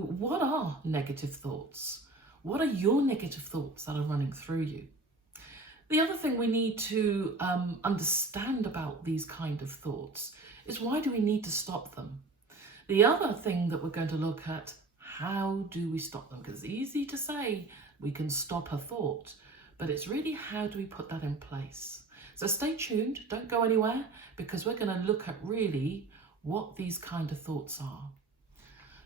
What are negative thoughts? What are your negative thoughts that are running through you? The other thing we need to understand about these kind of thoughts is, why do we need to stop them? The other thing that we're going to look at, how do we stop them? Because it's easy to say we can stop a thought, but it's really, how do we put that in place? So stay tuned, don't go anywhere, because we're going to look at really what these kind of thoughts are.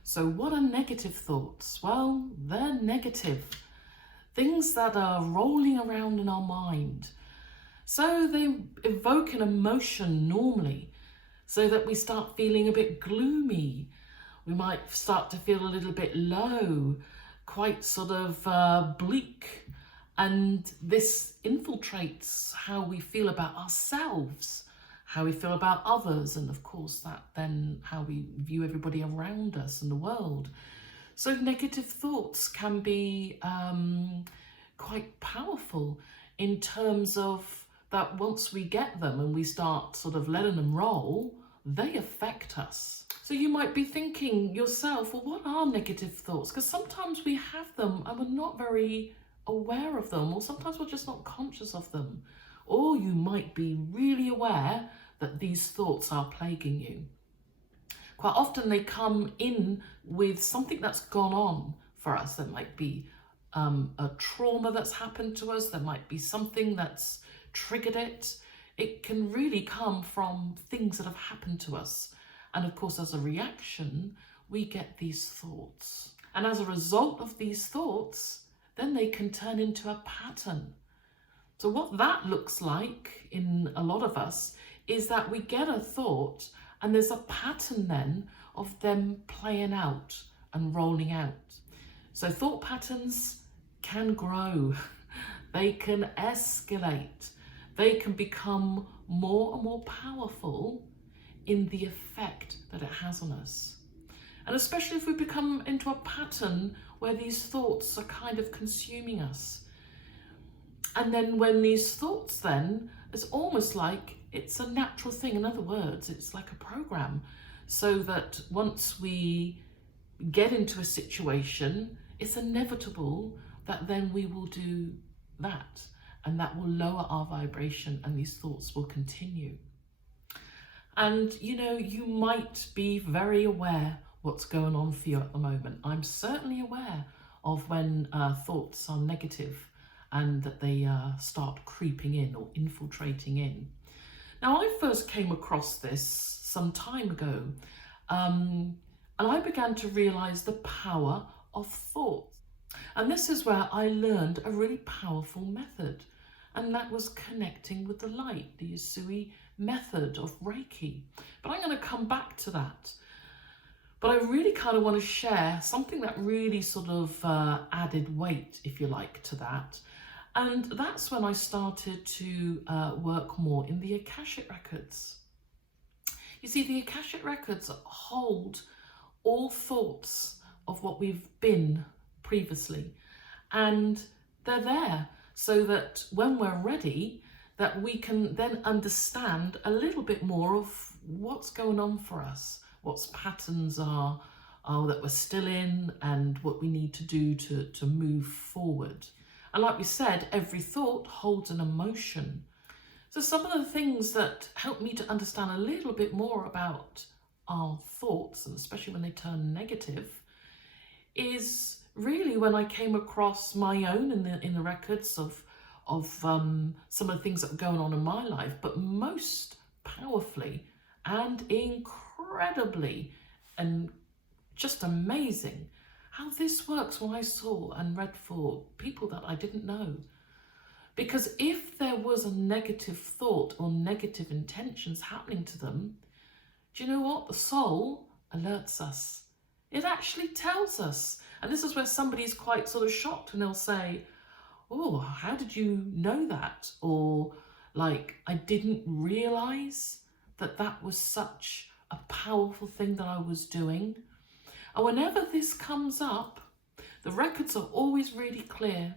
So what are negative thoughts? Well, they're negative. Things that are rolling around in our mind. So they evoke an emotion normally, so that we start feeling a bit gloomy. We might start to feel a little bit low, quite sort of bleak. And this infiltrates how we feel about ourselves, how we feel about others, and of course that then how we view everybody around us and the world. So negative thoughts can be quite powerful in terms of that once we get them and we start sort of letting them roll, they affect us. So you might be thinking yourself, well, what are negative thoughts? Because sometimes we have them and we're not very aware of them, or sometimes we're just not conscious of them. Or you might be really aware that these thoughts are plaguing you. Quite often they come in with something that's gone on for us. There might be a trauma that's happened to us. There might be something that's triggered it. It can really come from things that have happened to us. And of course, as a reaction, we get these thoughts. And as a result of these thoughts, then they can turn into a pattern. So what that looks like in a lot of us is that we get a thought and there's a pattern then of them playing out and rolling out. So thought patterns can grow, they can escalate, they can become more and more powerful in the effect that it has on us. And especially if we become into a pattern where these thoughts are kind of consuming us. And then when these thoughts then, it's almost like it's a natural thing. In other words, it's like a program. So that once we get into a situation, it's inevitable that then we will do that. And that will lower our vibration and these thoughts will continue. And you know, you might be very aware what's going on for you at the moment. I'm certainly aware of when thoughts are negative and that they start creeping in or infiltrating in. Now, I first came across this some time ago, and I began to realize the power of thoughts. And this is where I learned a really powerful method, and that was connecting with the light, the Usui method of Reiki. But I'm going to come back to that. But I really kind of want to share something that really sort of added weight, if you like, to that. And that's when I started to work more in the Akashic Records. You see, the Akashic Records hold all thoughts of what we've been previously. And they're there so that when we're ready, that we can then understand a little bit more of what's going on for us, what patterns are that we're still in, and what we need to do to move forward. And like we said, every thought holds an emotion. So some of the things that help me to understand a little bit more about our thoughts, and especially when they turn negative, is really when I came across my own in the records of some of the things that were going on in my life, but most powerfully and incredibly and just amazing how this works when I saw and read for people that I didn't know. Because if there was a negative thought or negative intentions happening to them, do you know what? The soul alerts us. It actually tells us. And this is where somebody's quite sort of shocked and they'll say, oh, how did you know that? Or like, I didn't realize that that was such a powerful thing that I was doing. And whenever this comes up, the records are always really clear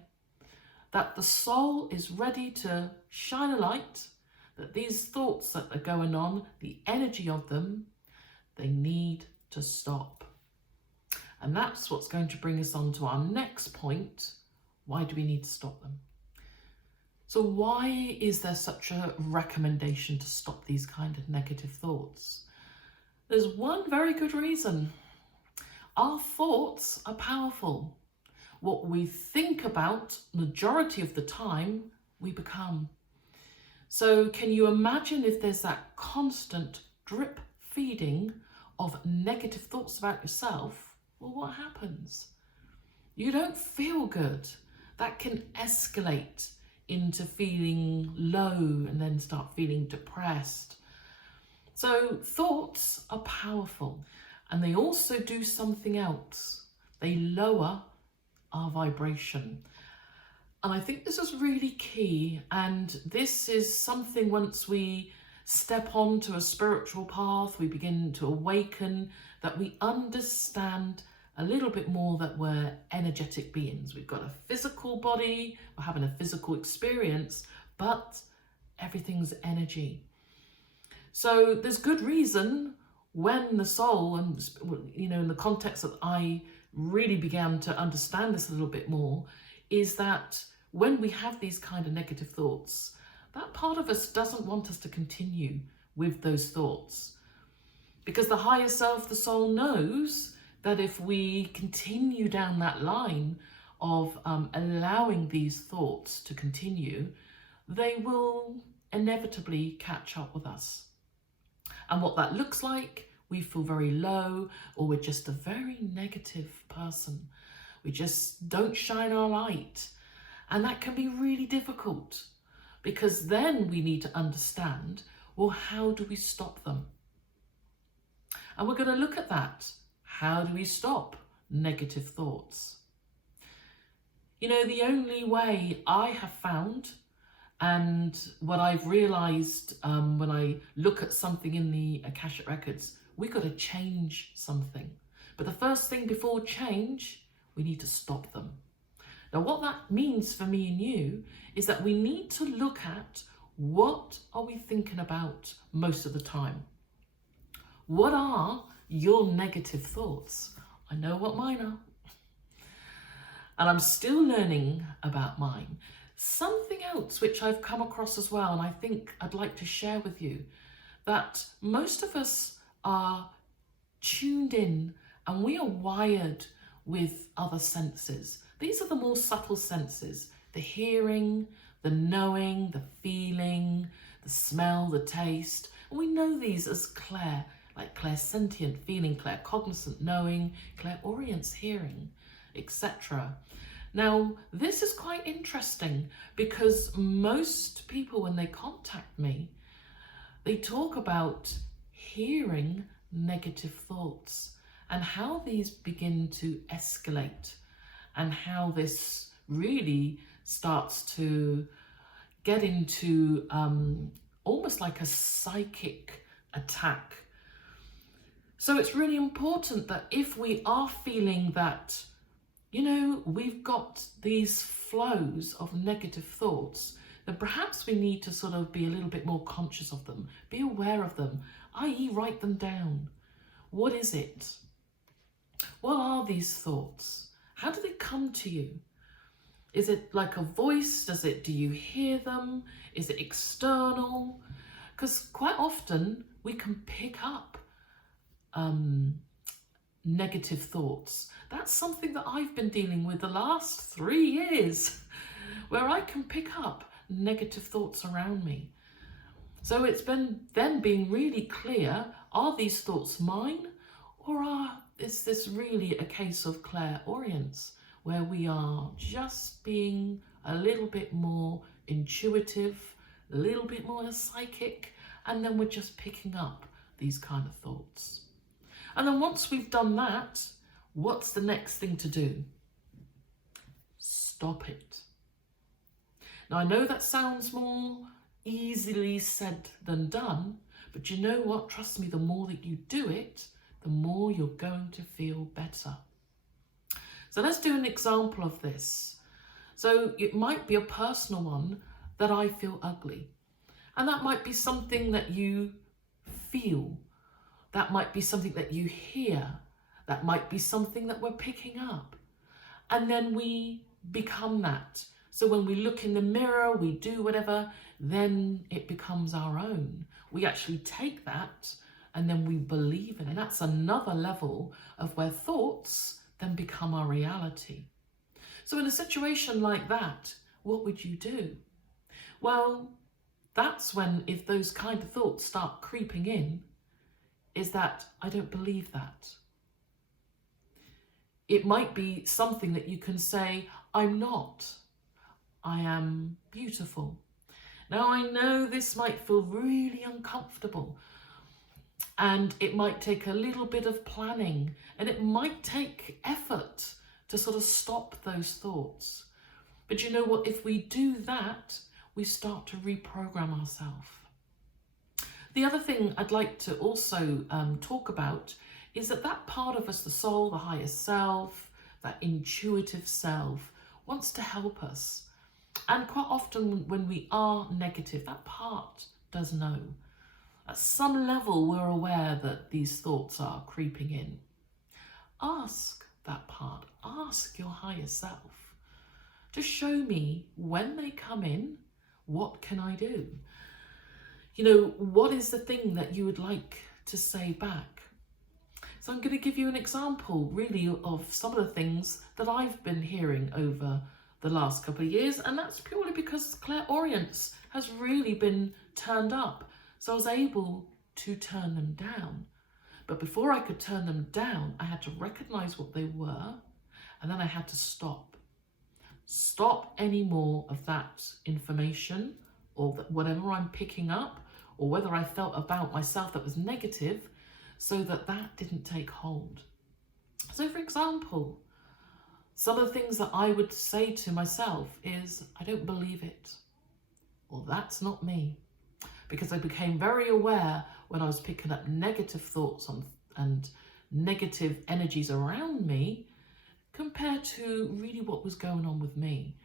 that the soul is ready to shine a light, that these thoughts that are going on, the energy of them, they need to stop. And that's what's going to bring us on to our next point. Why do we need to stop them? So why is there such a recommendation to stop these kind of negative thoughts? There's one very good reason. Our thoughts are powerful. What we think about, majority of the time, we become. So can you imagine if there's that constant drip feeding of negative thoughts about yourself? Well, what happens? You don't feel good. That can escalate into feeling low and then start feeling depressed. So thoughts are powerful, and they also do something else. They lower our vibration. And I think this is really key, and this is something once we step onto a spiritual path, we begin to awaken, that we understand a little bit more that we're energetic beings. We've got a physical body, we're having a physical experience, but everything's energy. So there's good reason when the soul, and in the context that I really began to understand this a little bit more, is that when we have these kind of negative thoughts, that part of us doesn't want us to continue with those thoughts. Because the higher self, the soul, knows that if we continue down that line of allowing these thoughts to continue, they will inevitably catch up with us. And what that looks like, we feel very low, or we're just a very negative person. We just don't shine our light. And that can be really difficult, because then we need to understand, well, how do we stop them? And we're going to look at that. How do we stop negative thoughts? The only way I have found, and what I've realized when I look at something in the Akashic Records, we've got to change something. But the first thing before change, we need to stop them. Now, what that means for me and you is that we need to look at what are we thinking about most of the time. What are your negative thoughts? I know what mine are. And I'm still learning about mine. Something else which I've come across as well, and I think I'd like to share with you, that most of us are tuned in and we are wired with other senses. These are the more subtle senses: the hearing, the knowing, the feeling, the smell, the taste. And we know these as clair, like clairsentient feeling, claircognizant knowing, clairaudience hearing, etc. Now, this is quite interesting, because most people, when they contact me, they talk about hearing negative thoughts and how these begin to escalate, and how this really starts to get into almost like a psychic attack. So it's really important that if we are feeling that, we've got these flows of negative thoughts, then perhaps we need to sort of be a little bit more conscious of them, be aware of them, i.e. write them down. What is it? What are these thoughts? How do they come to you? Is it like a voice? Do you hear them? Is it external? Because quite often we can pick up negative thoughts. That's something that I've been dealing with the last 3 years, where I can pick up negative thoughts around me. So it's been then being really clear, are these thoughts mine, or is this really a case of clairaudience, where we are just being a little bit more intuitive, a little bit more psychic, and then we're just picking up these kind of thoughts. And then once we've done that, what's the next thing to do? Stop it. Now, I know that sounds more easily said than done, but you know what? Trust me, the more that you do it, the more you're going to feel better. So let's do an example of this. So it might be a personal one, that I feel ugly. And that might be something that you feel. That might be something that you hear. That might be something that we're picking up. And then we become that. So when we look in the mirror, we do whatever, then it becomes our own. We actually take that and then we believe in it. And that's another level of where thoughts then become our reality. So in a situation like that, what would you do? Well, that's when, if those kind of thoughts start creeping in, is that I don't believe that. It might be something that you can say, I'm not. I am beautiful. Now, I know this might feel really uncomfortable, and it might take a little bit of planning, and it might take effort to sort of stop those thoughts. But you know what? If we do that, we start to reprogram ourselves. The other thing I'd like to also talk about is that part of us, the soul, the higher self, that intuitive self, wants to help us. And quite often when we are negative, that part does know. At some level, we're aware that these thoughts are creeping in. Ask that part, ask your higher self to show me when they come in, what can I do? You know, what is the thing that you would like to say back? So I'm going to give you an example really of some of the things that I've been hearing over the last couple of years, and that's purely because clairaudience has really been turned up. So I was able to turn them down. But before I could turn them down, I had to recognize what they were, and then I had to stop. Stop any more of that information or whatever I'm picking up, or whether I felt about myself that was negative, so that didn't take hold. So for example, some of the things that I would say to myself is, I don't believe it. Well, that's not me. Because I became very aware when I was picking up negative thoughts and negative energies around me compared to really what was going on with me.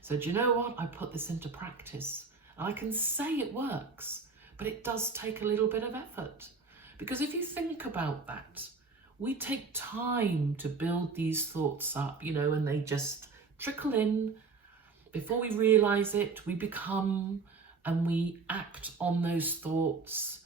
So do you know what? I put this into practice. And I can say it works, but it does take a little bit of effort. Because if you think about that, we take time to build these thoughts up, you know, and they just trickle in. Before we realize it, we become and we act on those thoughts.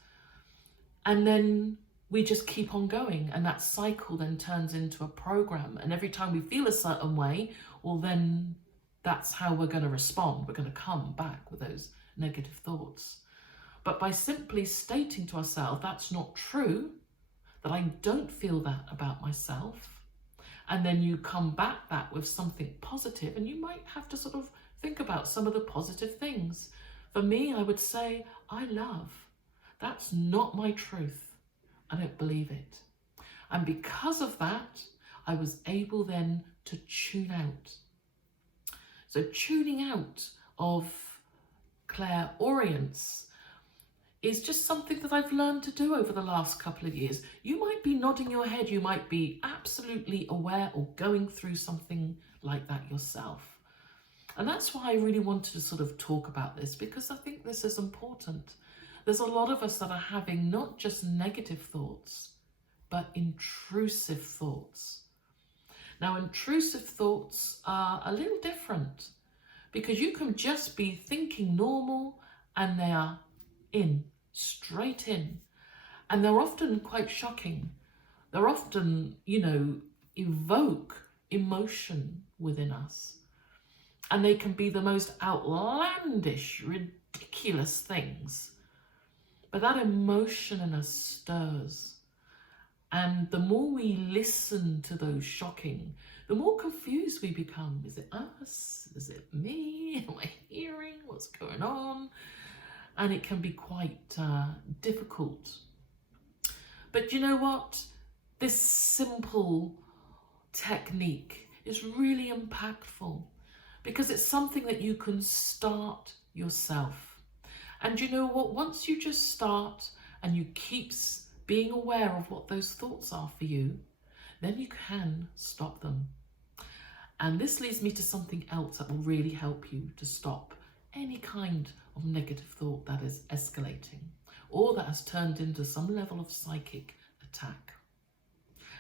And then we just keep on going. And that cycle then turns into a program. And every time we feel a certain way, well, then that's how we're going to respond. We're going to come back with those negative thoughts. But by simply stating to ourselves, that's not true, that I don't feel that about myself, and then you come back that with something positive, and you might have to sort of think about some of the positive things. For me, I would say, I love. That's not my truth. I don't believe it. And because of that, I was able then to tune out. So tuning out of clairaudience is just something that I've learned to do over the last couple of years. You might be nodding your head, you might be absolutely aware or going through something like that yourself. And that's why I really wanted to sort of talk about this, because I think this is important. There's a lot of us that are having not just negative thoughts, but intrusive thoughts. Now, intrusive thoughts are a little different, because you can just be thinking normal and they are straight in. And they're often quite shocking. They're often, you know, evoke emotion within us. And they can be the most outlandish, ridiculous things. But that emotion in us stirs. And the more we listen to those shocking, the more confused we become. Is it us? Is it me? Am I hearing what's going on? And it can be quite difficult. But you know what? This simple technique is really impactful, because it's something that you can start yourself. And you know what? Once you just start and you keep being aware of what those thoughts are for you, then you can stop them. And this leads me to something else that will really help you to stop any kind of negative thought that is escalating or that has turned into some level of psychic attack.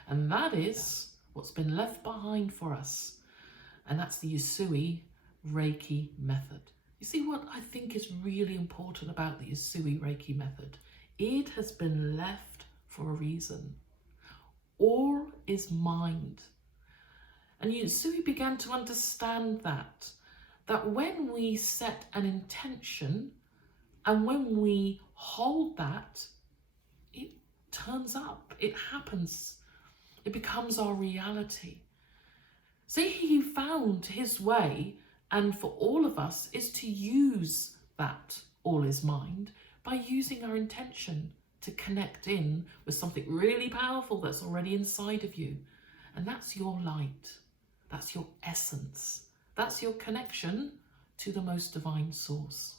And that is what's been left behind for us. And that's the Usui Reiki method. You see what I think is really important about the Usui Reiki method? It has been left for a reason. All is mind. And Usui began to understand that when we set an intention and when we hold that, it turns up, it happens, it becomes our reality. So he found his way, and for all of us, is to use that all is mind by using our intention to connect in with something really powerful that's already inside of you. And that's your light. That's your essence. That's your connection to the most divine source.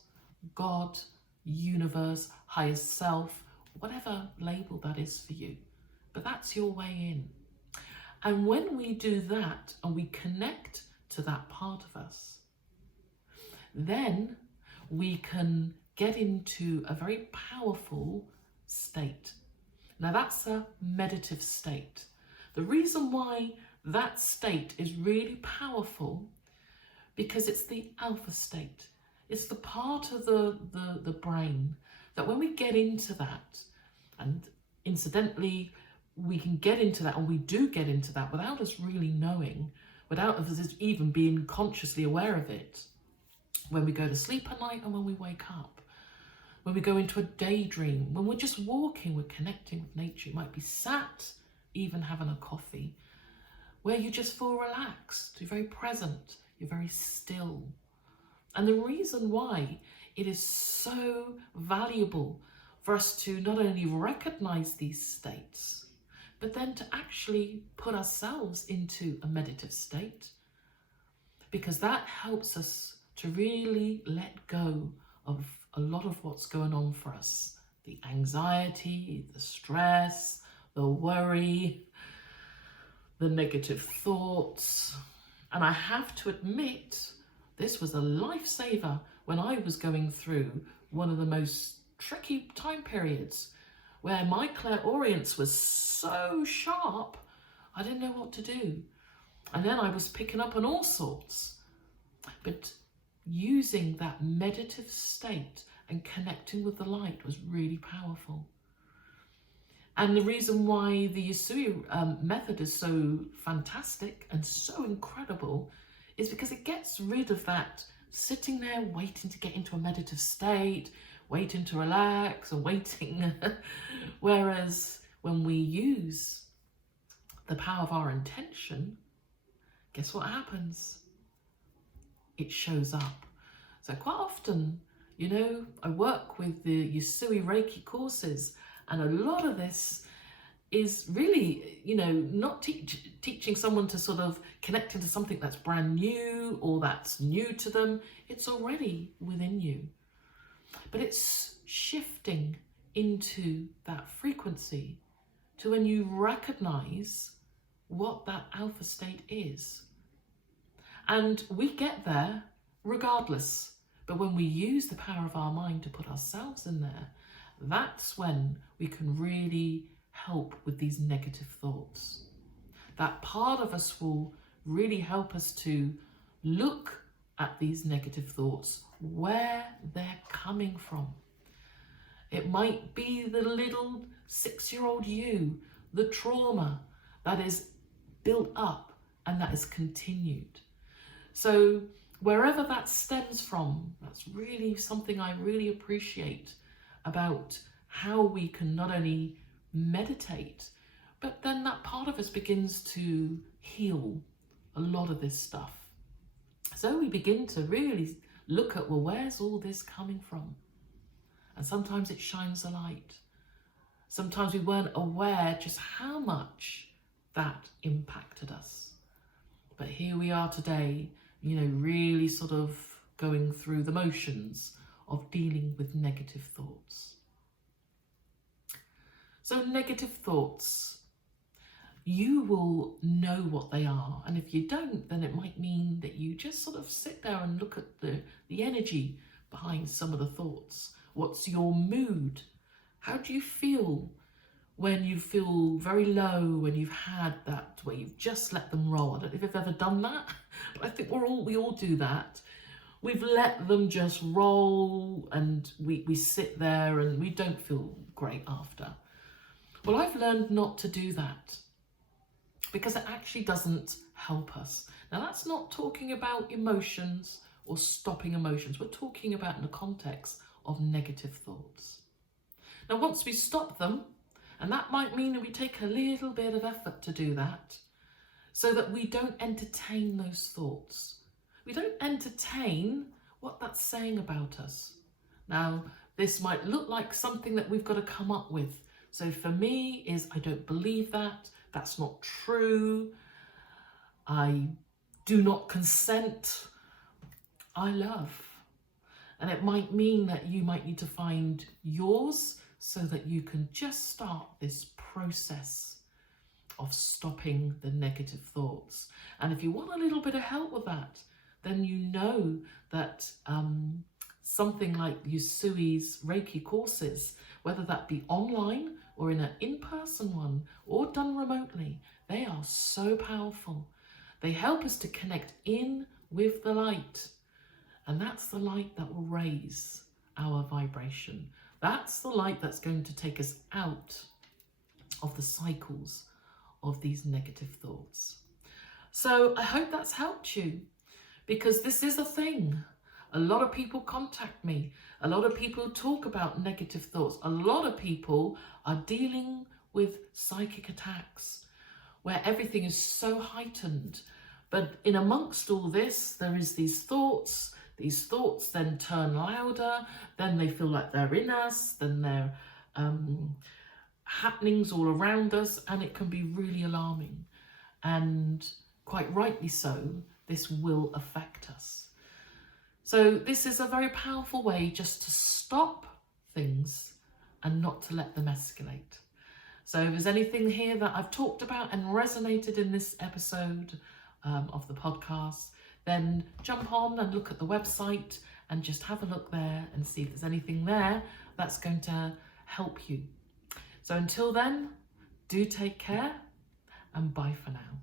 God, universe, higher self, whatever label that is for you. But that's your way in. And when we do that and we connect to that part of us, then we can get into a very powerful state. Now that's a meditative state. The reason why that state is really powerful, because it's the alpha state. It's the part of the brain that when we get into that, and incidentally, we can get into that, and we do get into that without us really knowing, without us even being consciously aware of it, when we go to sleep at night and when we wake up, when we go into a daydream, when we're just walking, we're connecting with nature. You might be sat, even having a coffee, where you just feel relaxed, you're very present, you're very still. And the reason why it is so valuable for us to not only recognize these states, but then to actually put ourselves into a meditative state, because that helps us to really let go of a lot of what's going on for us. The anxiety, the stress, the worry, the negative thoughts. And I have to admit, this was a lifesaver when I was going through one of the most tricky time periods where my clairaudience was so sharp, I didn't know what to do. And then I was picking up on all sorts. But using that meditative state and connecting with the light was really powerful. And the reason why the Usui method is so fantastic and so incredible is because it gets rid of that sitting there waiting to get into a meditative state, waiting to relax or waiting. Whereas when we use the power of our intention, guess what happens? It shows up. So quite often, you know, I work with the Usui Reiki courses, and a lot of this is really, you know, not teaching someone to sort of connect into something that's brand new or that's new to them. It's already within you. But it's shifting into that frequency to when you recognize what that alpha state is. And we get there regardless. But when we use the power of our mind to put ourselves in there, that's when we can really help with these negative thoughts. That part of us will really help us to look at these negative thoughts, where they're coming from. It might be the little 6-year-old you, the trauma that is built up and that is continued. So wherever that stems from, that's really something I really appreciate about how we can not only meditate, but then that part of us begins to heal a lot of this stuff. So we begin to really look at, well, where's all this coming from? And sometimes it shines a light. Sometimes we weren't aware just how much that impacted us. But here we are today, you know, really sort of going through the motions of dealing with negative thoughts. So negative thoughts, you will know what they are. And if you don't, then it might mean that you just sort of sit there and look at the energy behind some of the thoughts. What's your mood? How do you feel when you feel very low, when you've had that, where you've just let them roll. I don't know if you've ever done that, but I think we all do that. We've let them just roll and we sit there and we don't feel great after. Well, I've learned not to do that because it actually doesn't help us. Now, that's not talking about emotions or stopping emotions. We're talking about in the context of negative thoughts. Now, once we stop them, and that might mean that we take a little bit of effort to do that, so that we don't entertain those thoughts. We don't entertain what that's saying about us. Now, this might look like something that we've got to come up with. So for me is, I don't believe that, that's not true, I do not consent, I love. And it might mean that you might need to find yours so that you can just start this process of stopping the negative thoughts. And if you want a little bit of help with that, then you know that something like Yusui's Reiki courses, whether that be online or in an in-person one or done remotely, they are so powerful. They help us to connect in with the light. And that's the light that will raise our vibration. That's the light that's going to take us out of the cycles of these negative thoughts. So I hope that's helped you, because this is a thing. A lot of people contact me. A lot of people talk about negative thoughts. A lot of people are dealing with psychic attacks where everything is so heightened. But in amongst all this, there is these thoughts. These thoughts then turn louder. Then they feel like they're in us. Then they're happenings all around us. And it can be really alarming. And quite rightly so, this will affect us. So this is a very powerful way just to stop things and not to let them escalate. So if there's anything here that I've talked about and resonated in this episode of the podcast, then jump on and look at the website and just have a look there and see if there's anything there that's going to help you. So until then, do take care and bye for now.